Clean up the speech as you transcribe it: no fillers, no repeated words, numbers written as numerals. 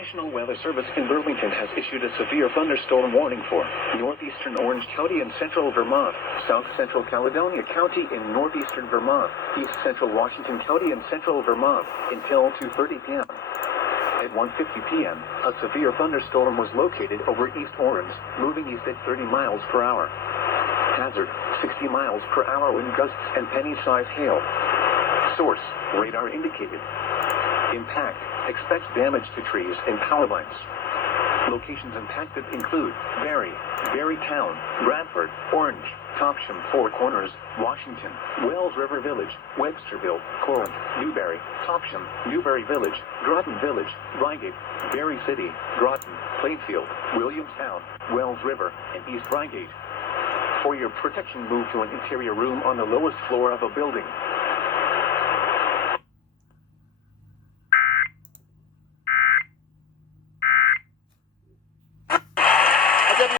National Weather Service in Burlington has issued a severe thunderstorm warning for northeastern Orange County and central Vermont, south central Caledonia County in northeastern Vermont, east central Washington County and central Vermont until 2:30 p.m. At 1:50 p.m., a severe thunderstorm was located over East Orange, moving east at 30 miles per hour. Hazard, 60 miles per hour wind gusts and penny-sized hail. Source, radar indicated. Impact, expects damage to trees and power lines. Locations impacted include Berry Town, Bradford, Orange, Topsham, Four Corners, Washington, Wells River Village, Websterville, Corinth, Newberry, Topsham, Newberry Village, Groton Village, Reigate, Berry City, Groton, Plainfield, Williamstown, Wells River, and East Reigate. For your protection, move to an interior room on the lowest floor of a building.